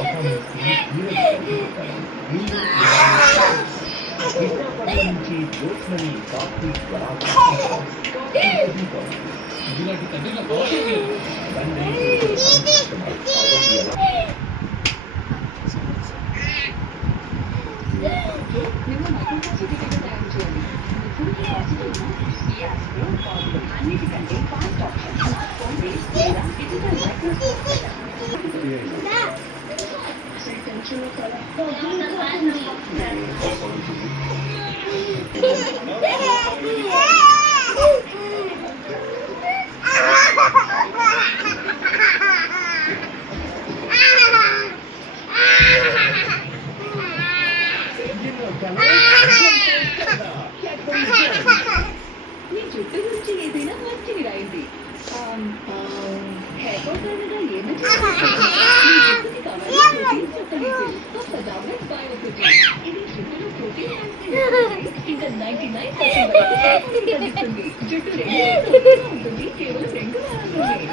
ఒక ముక్కు నీరు సీతాఫలం నుంచి జ్యోత్స్నని కార్తీక్ స్వరాలు దీపం ఇలాంటి తండ్రిలో అవసరం లేదు ನಿಮ್ಮ ಮಗುವಿನ ಸಿಟಿಗೆ ತಯಾರು చేయాలి ఇప్పుడు పాజిటివ్ ఈ యాప్లో అన్నిటికంటే ఫాస్ట్ ఆప్షన్ ఫోన్ బేస్ లేదా డిజిటల్ మైక్రోస్కోప్ మీ జుట్టు గురించి ఏదైనా మంచిది రాయండి హెయిర్ ఫాల్ కారణంగా ఏమీ ఇది జుట్టులో ప్రోటీన్ ఇంకా 99% జుట్టు 2 ఉంటుంది కేవలం 2 వారాల్లోనే